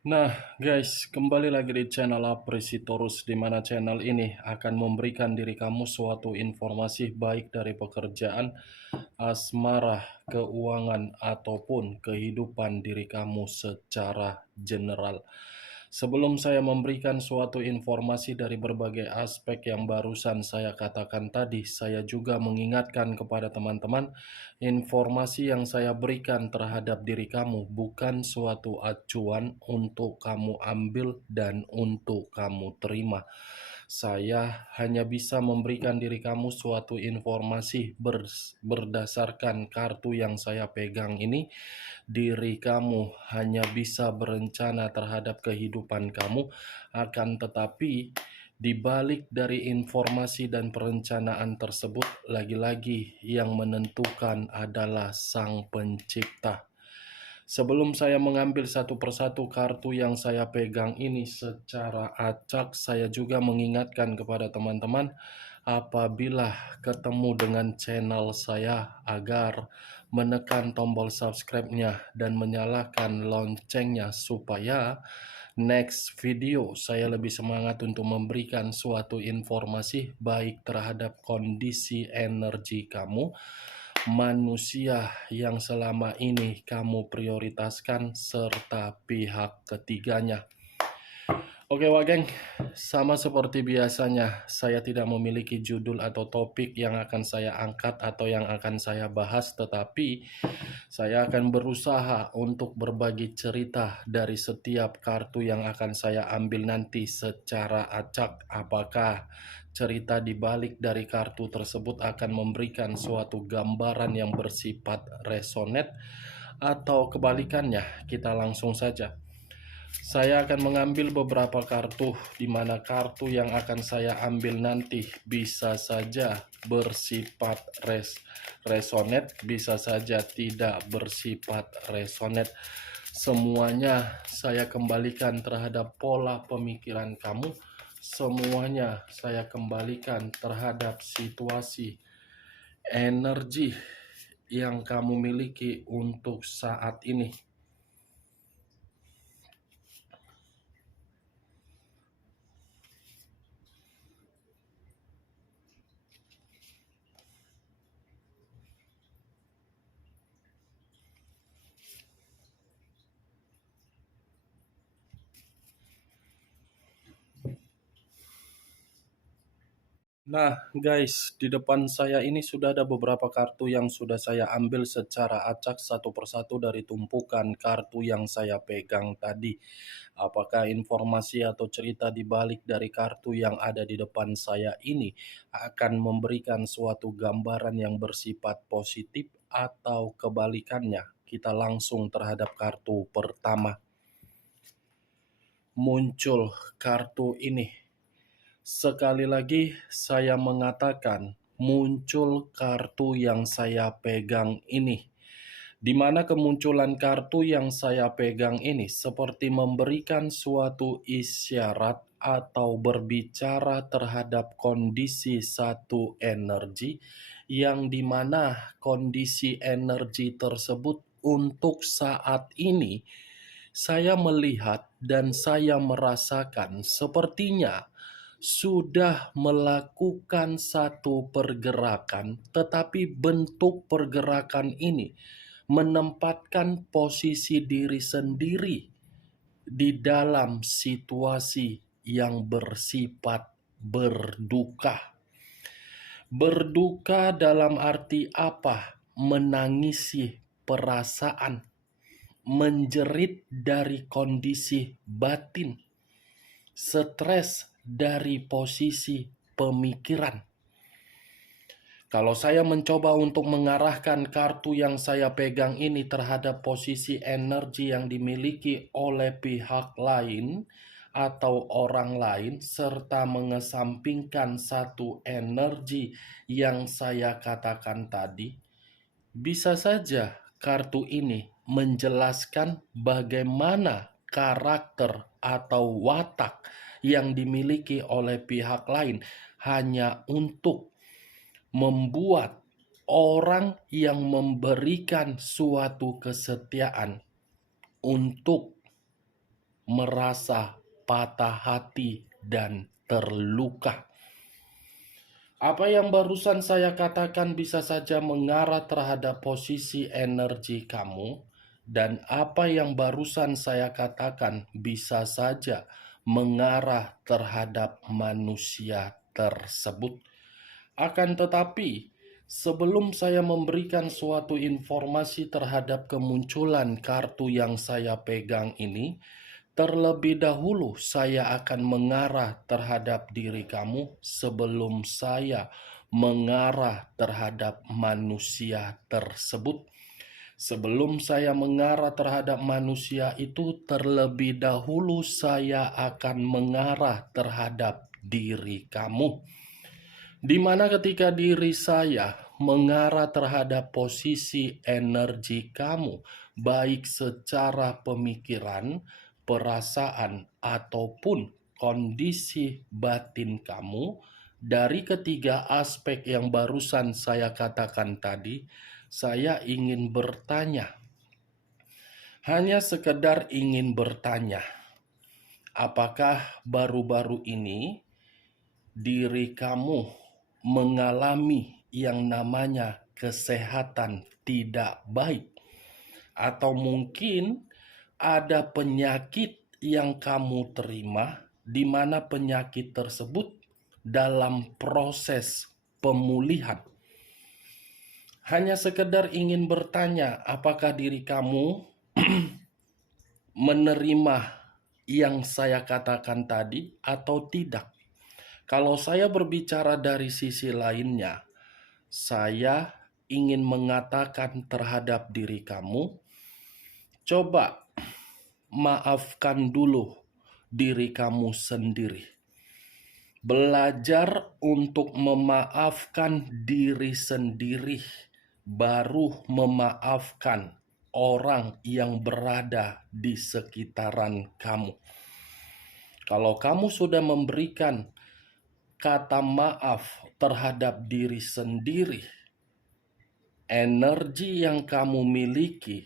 Nah, guys, kembali lagi di channel Apresitorus, di mana channel ini akan memberikan diri kamu suatu informasi baik dari pekerjaan, asmara, keuangan, ataupun kehidupan diri kamu secara general. Sebelum saya memberikan suatu informasi dari berbagai aspek yang barusan saya katakan tadi, saya juga mengingatkan kepada teman-teman, informasi yang saya berikan terhadap diri kamu bukan suatu acuan untuk kamu ambil dan untuk kamu terima. Saya hanya bisa memberikan diri kamu suatu informasi berdasarkan kartu yang saya pegang ini. Diri kamu hanya bisa berencana terhadap kehidupan kamu, akan tetapi di balik dari informasi dan perencanaan tersebut, lagi-lagi yang menentukan adalah Sang Pencipta. Sebelum saya mengambil satu persatu kartu yang saya pegang ini secara acak, saya juga mengingatkan kepada teman-teman apabila ketemu dengan channel saya agar menekan tombol subscribe-nya dan menyalakan loncengnya supaya next video saya lebih semangat untuk memberikan suatu informasi baik terhadap kondisi energi kamu, manusia yang selama ini kamu prioritaskan, serta pihak ketiganya. Oke Wak Geng, sama seperti biasanya, saya tidak memiliki judul atau topik yang akan saya angkat atau yang akan saya bahas, tetapi saya akan berusaha untuk berbagi cerita dari setiap kartu yang akan saya ambil nanti secara acak. Apakah cerita di balik dari kartu tersebut akan memberikan suatu gambaran yang bersifat resonate atau kebalikannya? Kita langsung saja. Saya akan mengambil beberapa kartu, di mana kartu yang akan saya ambil nanti bisa saja bersifat resonate, bisa saja tidak bersifat resonate. Semuanya saya kembalikan terhadap pola pemikiran kamu. Semuanya saya kembalikan terhadap situasi energi yang kamu miliki untuk saat ini. Nah, guys, di depan saya ini sudah ada beberapa kartu yang sudah saya ambil secara acak satu persatu dari tumpukan kartu yang saya pegang tadi. Apakah informasi atau cerita di balik dari kartu yang ada di depan saya ini akan memberikan suatu gambaran yang bersifat positif atau kebalikannya? Kita langsung terhadap kartu pertama. Muncul kartu ini. Sekali lagi saya mengatakan, muncul kartu yang saya pegang ini. Di mana kemunculan kartu yang saya pegang ini seperti memberikan suatu isyarat atau berbicara terhadap kondisi satu energi, yang dimana kondisi energi tersebut untuk saat ini saya melihat dan saya merasakan sepertinya sudah melakukan satu pergerakan, tetapi bentuk pergerakan ini menempatkan posisi diri sendiri di dalam situasi yang bersifat berduka. Berduka dalam arti apa? Menangisi perasaan, menjerit dari kondisi batin, stres dari posisi pemikiran. Kalau saya mencoba untuk mengarahkan kartu yang saya pegang ini terhadap posisi energi yang dimiliki oleh pihak lain atau orang lain, serta mengesampingkan satu energi yang saya katakan tadi, bisa saja kartu ini menjelaskan bagaimana karakter atau watak yang dimiliki oleh pihak lain hanya untuk membuat orang yang memberikan suatu kesetiaan untuk merasa patah hati dan terluka. Apa yang barusan saya katakan bisa saja mengarah terhadap posisi energi kamu, dan apa yang barusan saya katakan bisa saja mengarah terhadap manusia tersebut. Akan tetapi, sebelum saya memberikan suatu informasi terhadap kemunculan kartu yang saya pegang ini, terlebih dahulu saya akan mengarah terhadap diri kamu sebelum saya mengarah terhadap manusia tersebut. Sebelum saya mengarah terhadap manusia itu, terlebih dahulu saya akan mengarah terhadap diri kamu. Di mana ketika diri saya mengarah terhadap posisi energi kamu, baik secara pemikiran, perasaan, ataupun kondisi batin kamu, dari ketiga aspek yang barusan saya katakan tadi, saya ingin bertanya. Hanya sekedar ingin bertanya, apakah baru-baru ini diri kamu mengalami yang namanya kesehatan tidak baik, atau mungkin ada penyakit yang kamu terima di mana penyakit tersebut dalam proses pemulihan. Hanya sekedar ingin bertanya, apakah diri kamu menerima yang saya katakan tadi atau tidak? Kalau saya berbicara dari sisi lainnya, saya ingin mengatakan terhadap diri kamu, coba maafkan dulu diri kamu sendiri. Belajar untuk memaafkan diri sendiri, baru memaafkan orang yang berada di sekitaran kamu. Kalau kamu sudah memberikan kata maaf terhadap diri sendiri, energi yang kamu miliki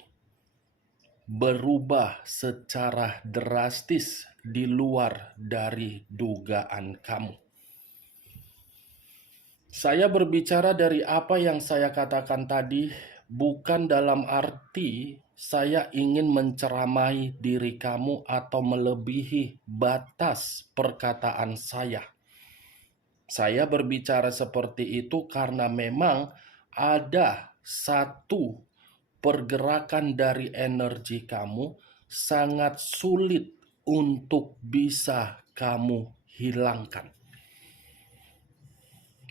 berubah secara drastis di luar dari dugaan kamu. Saya berbicara dari apa yang saya katakan tadi, bukan dalam arti saya ingin menceramai diri kamu atau melebihi batas perkataan saya. Saya berbicara seperti itu karena memang ada satu pergerakan dari energi kamu sangat sulit untuk bisa kamu hilangkan.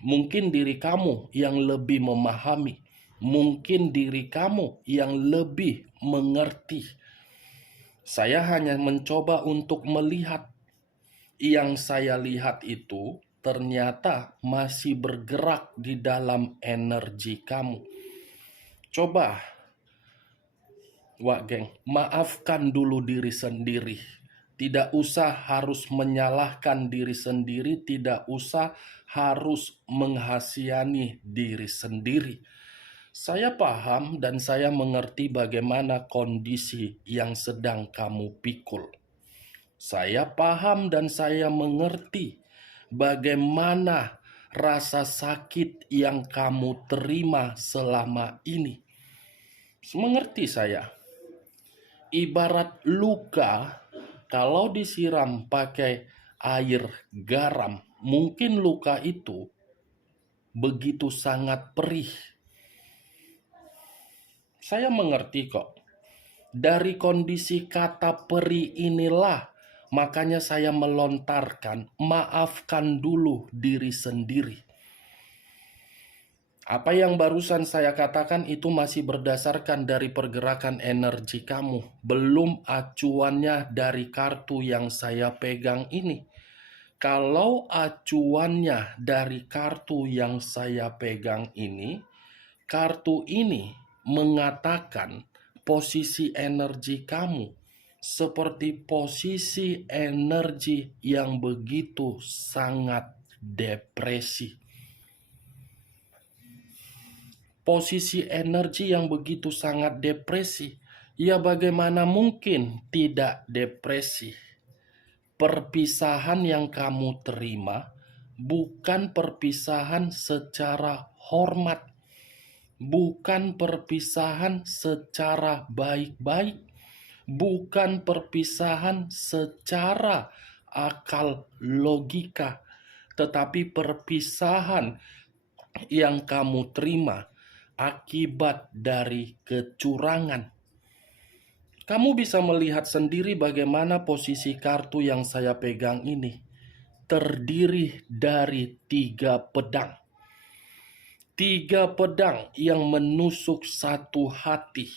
Mungkin diri kamu yang lebih memahami, mungkin diri kamu yang lebih mengerti. Saya hanya mencoba untuk melihat. Yang saya lihat itu ternyata masih bergerak di dalam energi kamu. Coba, Wak Geng, maafkan dulu diri sendiri. Tidak usah harus menyalahkan diri sendiri, tidak usah harus menghasihani diri sendiri. Saya paham dan saya mengerti bagaimana kondisi yang sedang kamu pikul. Saya paham dan saya mengerti bagaimana rasa sakit yang kamu terima selama ini. Mengerti saya. Ibarat luka, kalau disiram pakai air garam, mungkin luka itu begitu sangat perih. Saya mengerti kok. Dari kondisi kata perih inilah makanya saya melontarkan, maafkan dulu diri sendiri. Apa yang barusan saya katakan itu masih berdasarkan dari pergerakan energi kamu. Belum acuannya dari kartu yang saya pegang ini. Kalau acuannya dari kartu yang saya pegang ini, kartu ini mengatakan posisi energi kamu seperti posisi energi yang begitu sangat depresi. Posisi energi yang begitu sangat depresi, ya bagaimana mungkin tidak depresi? perpisahan yang kamu terima bukan perpisahan secara hormat, bukan perpisahan secara baik-baik, bukan perpisahan secara akal logika, tetapi perpisahan yang kamu terima akibat dari kecurangan. Kamu bisa melihat sendiri bagaimana posisi kartu yang saya pegang ini terdiri dari 3 pedang. 3 pedang yang menusuk satu hati.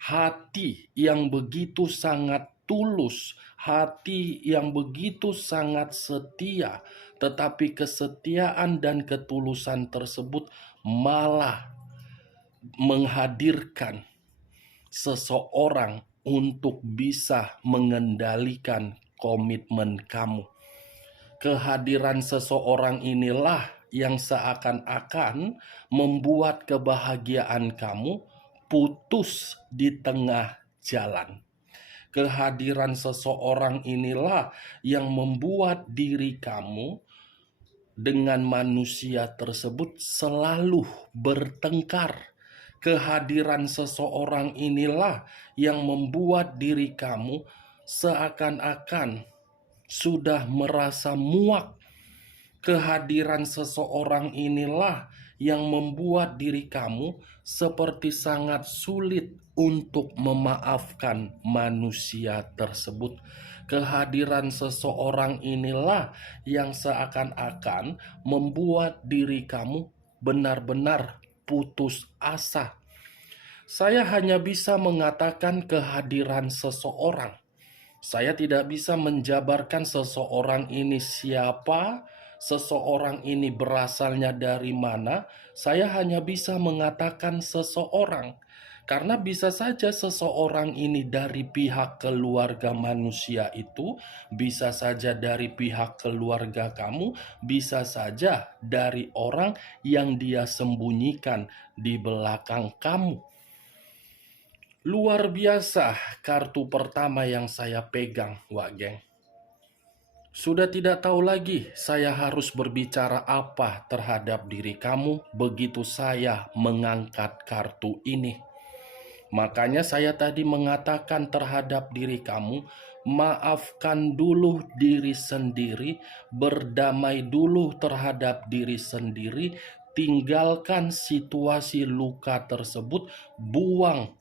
Hati yang begitu sangat tulus, hati yang begitu sangat setia, tetapi kesetiaan dan ketulusan tersebut malah menghadirkan seseorang untuk bisa mengendalikan komitmen kamu. Kehadiran seseorang inilah yang seakan-akan membuat kebahagiaan kamu putus di tengah jalan. Kehadiran seseorang inilah yang membuat diri kamu dengan manusia tersebut selalu bertengkar. Kehadiran seseorang inilah yang membuat diri kamu seakan-akan sudah merasa muak. Kehadiran seseorang inilah yang membuat diri kamu seperti sangat sulit untuk memaafkan manusia tersebut. Kehadiran seseorang inilah yang seakan-akan membuat diri kamu benar-benar putus asa. Saya hanya bisa mengatakan kehadiran seseorang. Saya tidak bisa menjabarkan seseorang ini siapa, seseorang ini berasalnya dari mana. Saya hanya bisa mengatakan seseorang. Karena bisa saja seseorang ini dari pihak keluarga manusia itu, bisa saja dari pihak keluarga kamu, bisa saja dari orang yang dia sembunyikan di belakang kamu. Luar biasa kartu pertama yang saya pegang, Wak Geng. Sudah tidak tahu lagi saya harus berbicara apa terhadap diri kamu begitu saya mengangkat kartu ini. Makanya saya tadi mengatakan terhadap diri kamu, maafkan dulu diri sendiri, berdamai dulu terhadap diri sendiri, tinggalkan situasi luka tersebut, buang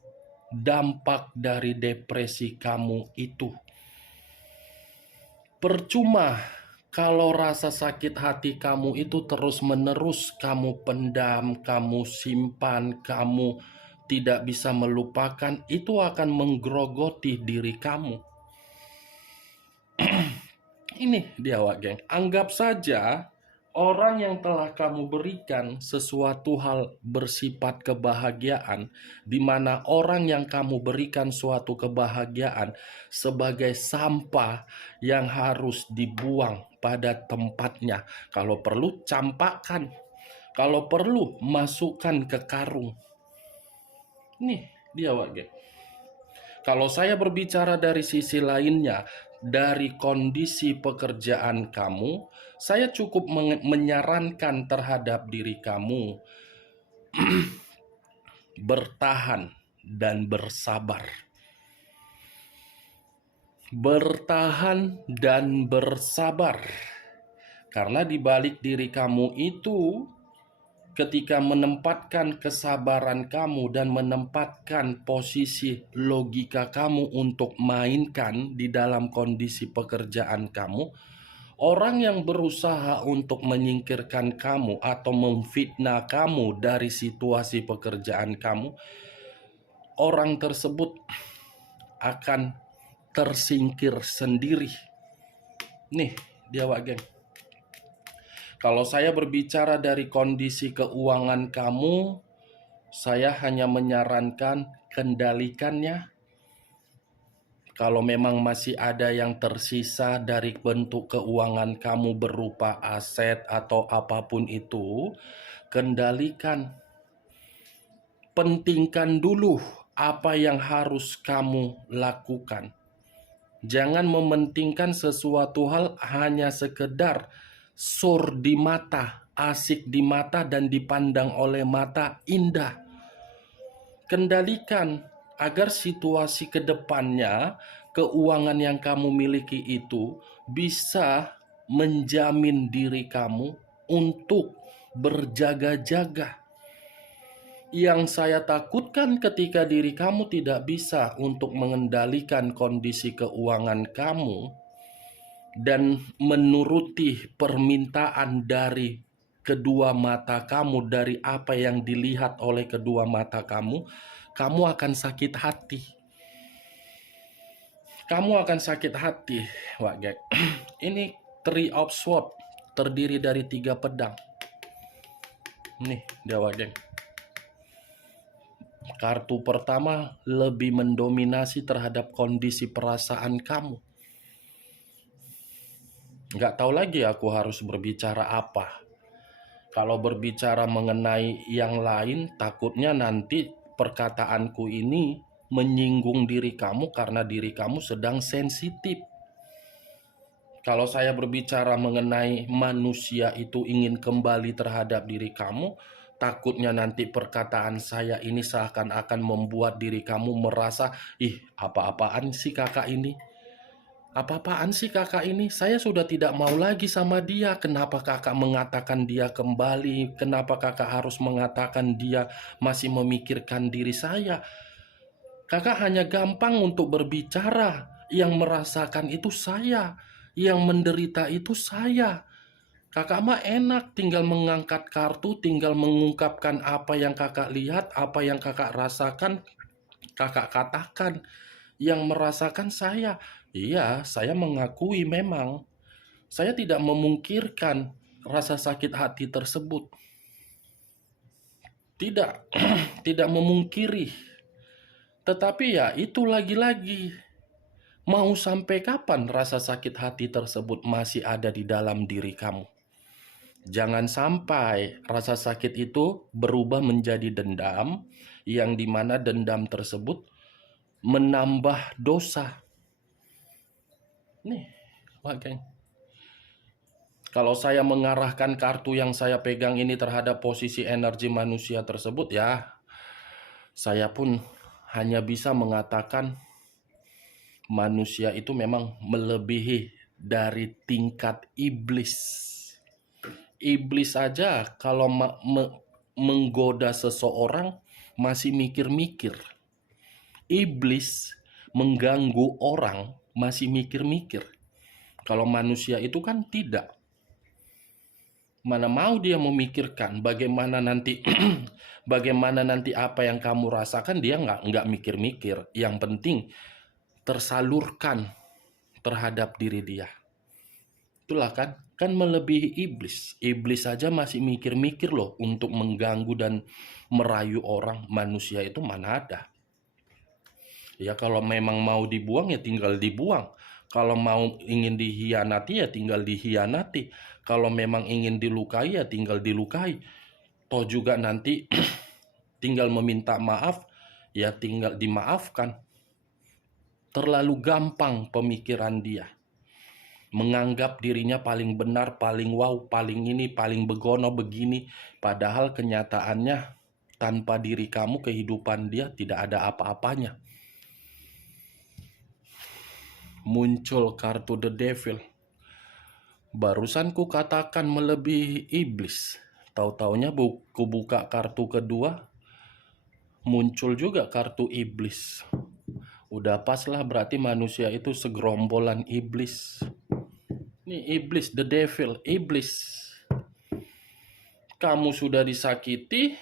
dampak dari depresi kamu itu. Percuma kalau rasa sakit hati kamu itu terus-menerus kamu pendam, kamu simpan, kamu tidak bisa melupakan, itu akan menggerogoti diri kamu. Ini dia, Wak Geng. Anggap saja orang yang telah kamu berikan sesuatu hal bersifat kebahagiaan, di mana orang yang kamu berikan suatu kebahagiaan sebagai sampah yang harus dibuang pada tempatnya. Kalau perlu campakkan, kalau perlu masukkan ke karung. Nih dia, Wak Geng. Kalau saya berbicara dari sisi lainnya, dari kondisi pekerjaan kamu, saya cukup menyarankan terhadap diri kamu bertahan dan bersabar. Bertahan dan bersabar. Karena di balik diri kamu itu, ketika menempatkan kesabaran kamu dan menempatkan posisi logika kamu untuk mainkan di dalam kondisi pekerjaan kamu, orang yang berusaha untuk menyingkirkan kamu atau memfitnah kamu dari situasi pekerjaan kamu, orang tersebut akan tersingkir sendiri. Nih, dia, Wak Geng. Kalau saya berbicara dari kondisi keuangan kamu, saya hanya menyarankan kendalikannya. Kalau memang masih ada yang tersisa dari bentuk keuangan kamu berupa aset atau apapun itu, kendalikan. Pentingkan dulu apa yang harus kamu lakukan. Jangan mementingkan sesuatu hal hanya sekedar sur di mata, asik di mata, dan dipandang oleh mata indah. Kendalikan agar situasi kedepannya, keuangan yang kamu miliki itu bisa menjamin diri kamu untuk berjaga-jaga. Yang saya takutkan ketika diri kamu tidak bisa untuk mengendalikan kondisi keuangan kamu dan menuruti permintaan dari kedua mata kamu, dari apa yang dilihat oleh kedua mata kamu, kamu akan sakit hati. Kamu akan sakit hati, Wak Gek. Ini Three of Swords, terdiri dari 3 pedang. Nih, dia Wak Gek. Kartu pertama lebih mendominasi terhadap kondisi perasaan kamu. Nggak tahu lagi aku harus berbicara apa. Kalau berbicara mengenai yang lain, takutnya nanti perkataanku ini menyinggung diri kamu karena diri kamu sedang sensitif. Kalau saya berbicara mengenai manusia itu ingin kembali terhadap diri kamu, takutnya nanti perkataan saya ini seakan-akan membuat diri kamu merasa, ih, apa-apaan sih kakak ini? Apa-apaan sih kakak ini? Saya sudah tidak mau lagi sama dia. Kenapa kakak mengatakan dia kembali? Kenapa kakak harus mengatakan dia masih memikirkan diri saya? Kakak hanya gampang untuk berbicara. Yang merasakan itu saya. Yang menderita itu saya. Kakak mah enak tinggal mengangkat kartu, tinggal mengungkapkan apa yang kakak lihat, apa yang kakak rasakan, kakak katakan. Yang merasakan saya. Iya, saya mengakui memang. Saya tidak memungkirkan rasa sakit hati tersebut. Tidak, tidak memungkiri. Tetapi ya itu lagi-lagi. Mau sampai kapan rasa sakit hati tersebut masih ada di dalam diri kamu? Jangan sampai rasa sakit itu berubah menjadi dendam, yang dimana dendam tersebut menambah dosa. Nih, makanya. Kalau saya mengarahkan kartu yang saya pegang ini terhadap posisi energi manusia tersebut, ya, saya pun hanya bisa mengatakan manusia itu memang melebihi dari tingkat iblis. Iblis saja kalau menggoda seseorang masih mikir-mikir. Iblis mengganggu orang masih mikir-mikir. Kalau manusia itu kan tidak. Mana mau dia memikirkan bagaimana nanti bagaimana nanti apa yang kamu rasakan, dia nggak mikir-mikir. Yang penting tersalurkan terhadap diri dia. Itulah kan melebihi iblis. Iblis saja masih mikir-mikir loh untuk mengganggu dan merayu orang. Manusia itu mana ada. Ya kalau memang mau dibuang ya tinggal dibuang. Kalau mau ingin dihianati ya tinggal dihianati. Kalau memang ingin dilukai ya tinggal dilukai. Toh juga nanti tinggal meminta maaf ya tinggal dimaafkan. Terlalu gampang pemikiran dia. Menganggap dirinya paling benar, paling wow, paling ini, paling begono begini. Padahal kenyataannya tanpa diri kamu kehidupan dia tidak ada apa-apanya. Muncul kartu The Devil. Barusan ku katakan melebihi iblis. Tahu-taunya ku buka kartu kedua, muncul juga kartu iblis. Udah pas lah, berarti manusia itu segerombolan iblis. Ini iblis, The Devil, iblis. Kamu sudah disakiti,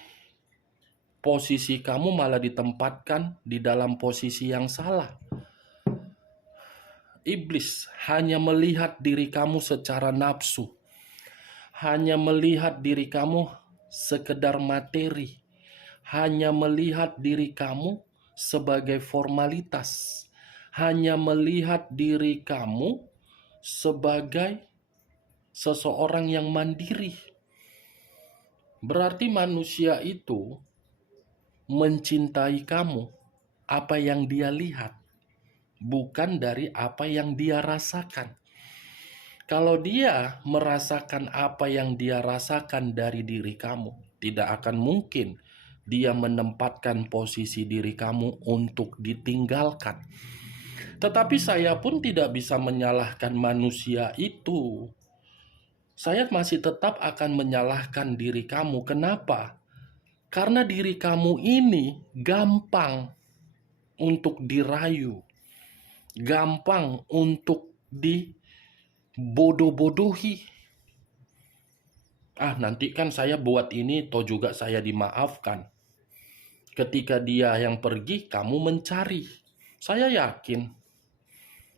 posisi kamu malah ditempatkan di dalam posisi yang salah. Iblis hanya melihat diri kamu secara nafsu. Hanya melihat diri kamu sekedar materi. Hanya melihat diri kamu sebagai formalitas. Hanya melihat diri kamu sebagai seseorang yang mandiri. Berarti manusia itu mencintai kamu apa yang dia lihat. bukan dari apa yang dia rasakan. Kalau dia merasakan apa yang dia rasakan dari diri kamu, tidak akan mungkin dia menempatkan posisi diri kamu untuk ditinggalkan. Tetapi saya pun tidak bisa menyalahkan manusia itu. Saya masih tetap akan menyalahkan diri kamu. Kenapa? Karena diri kamu ini gampang untuk dirayu, gampang untuk dibodoh-bodohi. Nanti kan saya buat ini, toh juga saya dimaafkan. Ketika dia yang pergi, kamu mencari. Saya yakin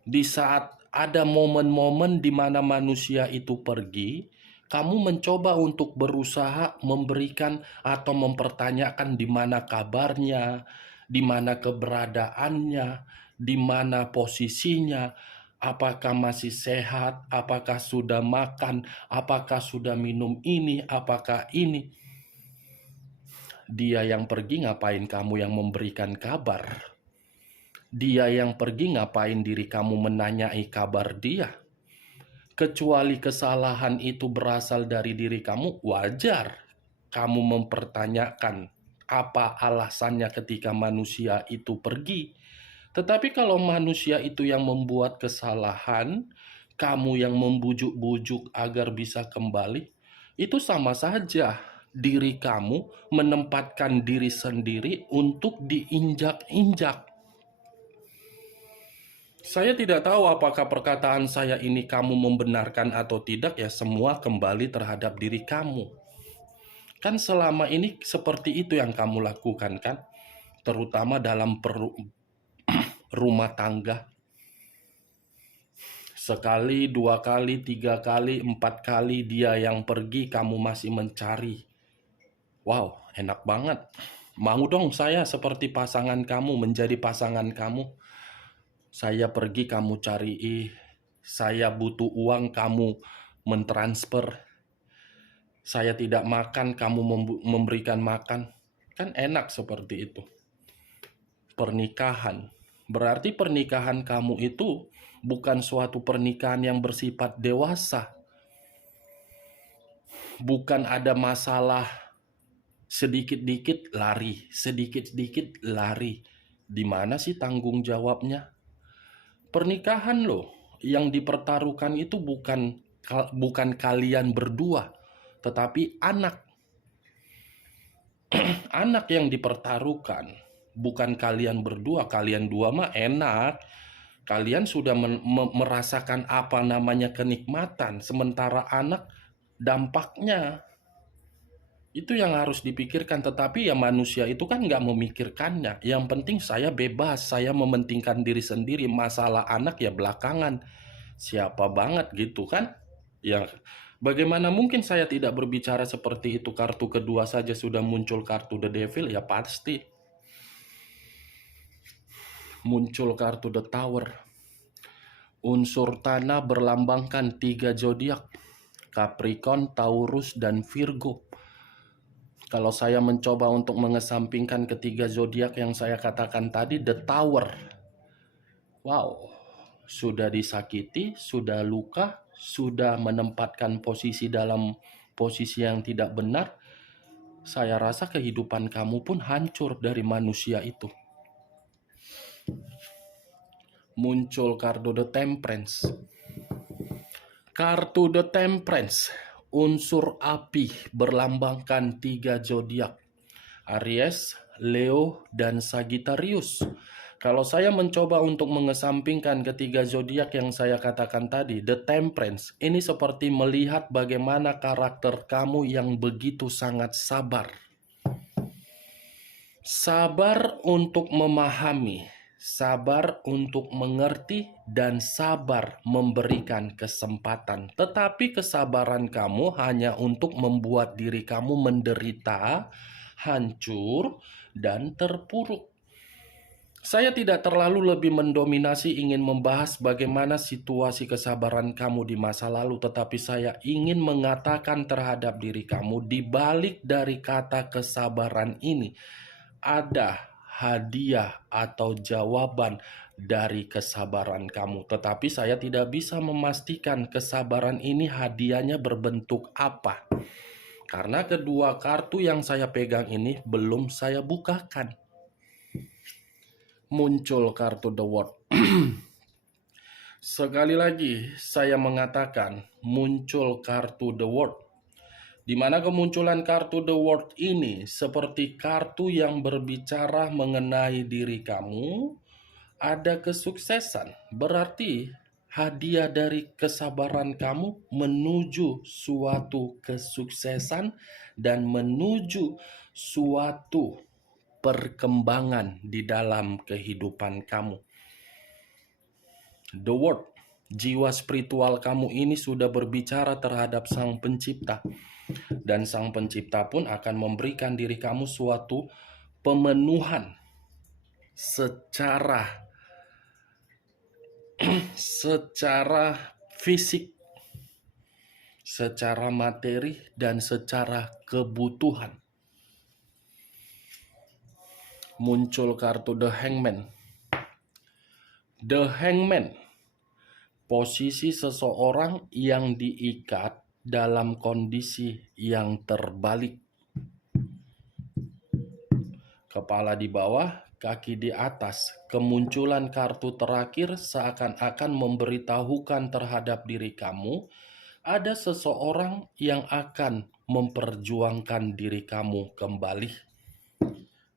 di saat ada momen-momen di mana manusia itu pergi, kamu mencoba untuk berusaha memberikan atau mempertanyakan di mana kabarnya, di mana keberadaannya, di mana posisinya, apakah masih sehat, apakah sudah makan, apakah sudah minum ini, apakah ini. Dia yang pergi, ngapain kamu yang memberikan kabar? Dia yang pergi, ngapain diri kamu menanyai kabar dia? Kecuali kesalahan itu berasal dari diri kamu, wajar kamu mempertanyakan apa alasannya ketika manusia itu pergi. Tetapi kalau manusia itu yang membuat kesalahan, kamu yang membujuk-bujuk agar bisa kembali, itu sama saja diri kamu menempatkan diri sendiri untuk diinjak-injak. Saya tidak tahu apakah perkataan saya ini kamu membenarkan atau tidak, ya semua kembali terhadap diri kamu. Kan selama ini seperti itu yang kamu lakukan kan? Terutama dalam rumah tangga. Sekali, 2 kali, 3 kali, 4 kali dia yang pergi, kamu masih mencari. Wow, enak banget. Mau dong saya seperti pasangan kamu, menjadi pasangan kamu. Saya pergi, kamu cari. Saya butuh uang, kamu mentransfer. Saya tidak makan, kamu memberikan makan. Kan enak seperti itu. Pernikahan. Berarti pernikahan kamu itu bukan suatu pernikahan yang bersifat dewasa. Bukan ada masalah sedikit-dikit lari, sedikit-dikit lari. Di mana sih tanggung jawabnya? Pernikahan loh, yang dipertaruhkan itu bukan kalian berdua, tetapi anak. Anak yang dipertaruhkan, bukan kalian berdua. Kalian dua mah enak. Kalian sudah merasakan apa namanya kenikmatan, sementara anak dampaknya. Itu yang harus dipikirkan, tetapi ya manusia itu kan nggak memikirkannya. Yang penting saya bebas, saya mementingkan diri sendiri. Masalah anak ya belakangan. Siapa banget gitu kan? Ya, bagaimana mungkin saya tidak berbicara seperti itu? Kartu kedua saja sudah muncul kartu The Devil, ya pasti. Muncul kartu The Tower. Unsur tanah berlambangkan 3 zodiak, Capricorn, Taurus, dan Virgo. Kalau saya mencoba untuk mengesampingkan ketiga zodiak yang saya katakan tadi, The Tower. Wow, sudah disakiti, sudah luka, sudah menempatkan posisi dalam posisi yang tidak benar. Saya rasa kehidupan kamu pun hancur dari manusia itu. Muncul kartu The Temperance. Kartu The Temperance, unsur api, berlambangkan 3 zodiak, Aries, Leo, dan Sagittarius. Kalau saya mencoba untuk mengesampingkan ketiga zodiak yang saya katakan tadi, The Temperance, ini seperti melihat bagaimana karakter kamu yang begitu sangat sabar. Sabar untuk memahami, sabar untuk mengerti, dan sabar memberikan kesempatan. Tetapi kesabaran kamu hanya untuk membuat diri kamu menderita, hancur, dan terpuruk. Saya tidak terlalu lebih mendominasi ingin membahas bagaimana situasi kesabaran kamu di masa lalu, tetapi saya ingin mengatakan terhadap diri kamu, di balik dari kata kesabaran ini ada hadiah atau jawaban dari kesabaran kamu. Tetapi saya tidak bisa memastikan kesabaran ini hadiahnya berbentuk apa. Karena kedua kartu yang saya pegang ini belum saya bukakan. Muncul kartu The World. Sekali lagi saya mengatakan muncul kartu The World. Di mana kemunculan kartu The World ini seperti kartu yang berbicara mengenai diri kamu, ada kesuksesan. Berarti hadiah dari kesabaran kamu menuju suatu kesuksesan dan menuju suatu perkembangan di dalam kehidupan kamu. The Word, jiwa spiritual kamu ini sudah berbicara terhadap Sang Pencipta. Dan Sang Pencipta pun akan memberikan diri kamu suatu pemenuhan secara fisik, secara materi, dan secara kebutuhan. Muncul kartu The Hangman. The Hangman, posisi seseorang yang diikat dalam kondisi yang terbalik. Kepala di bawah, kaki di atas. Kemunculan kartu terakhir seakan-akan memberitahukan terhadap diri kamu, ada seseorang yang akan memperjuangkan diri kamu kembali.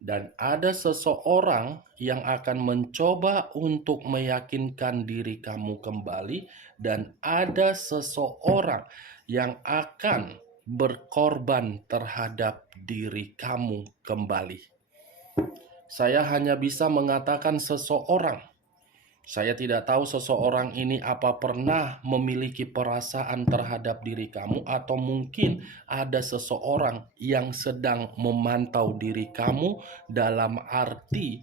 Dan ada seseorang yang akan mencoba untuk meyakinkan diri kamu kembali. Dan ada seseorang yang akan berkorban terhadap diri kamu kembali. Saya hanya bisa mengatakan seseorang. Saya tidak tahu seseorang ini apa pernah memiliki perasaan terhadap diri kamu, atau mungkin ada seseorang yang sedang memantau diri kamu dalam arti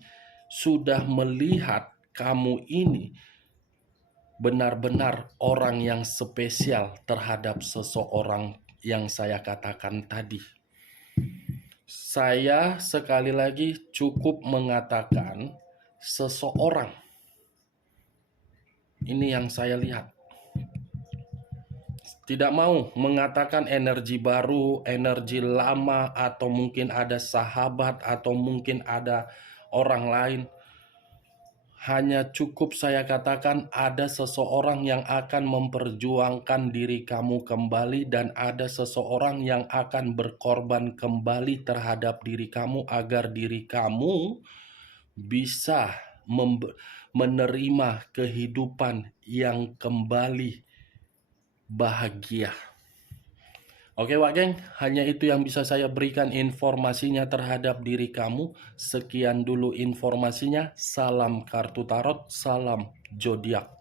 sudah melihat kamu ini benar-benar orang yang spesial terhadap seseorang yang saya katakan tadi. Saya sekali lagi cukup mengatakan seseorang. Ini yang saya lihat. Tidak mau mengatakan energi baru, energi lama, atau mungkin ada sahabat, atau mungkin ada orang lain. Hanya cukup saya katakan ada seseorang yang akan memperjuangkan diri kamu kembali, dan ada seseorang yang akan berkorban kembali terhadap diri kamu agar diri kamu bisa menerima kehidupan yang kembali bahagia. Oke Wak Geng, hanya itu yang bisa saya berikan informasinya terhadap diri kamu. Sekian dulu informasinya. Salam kartu tarot, salam zodiak.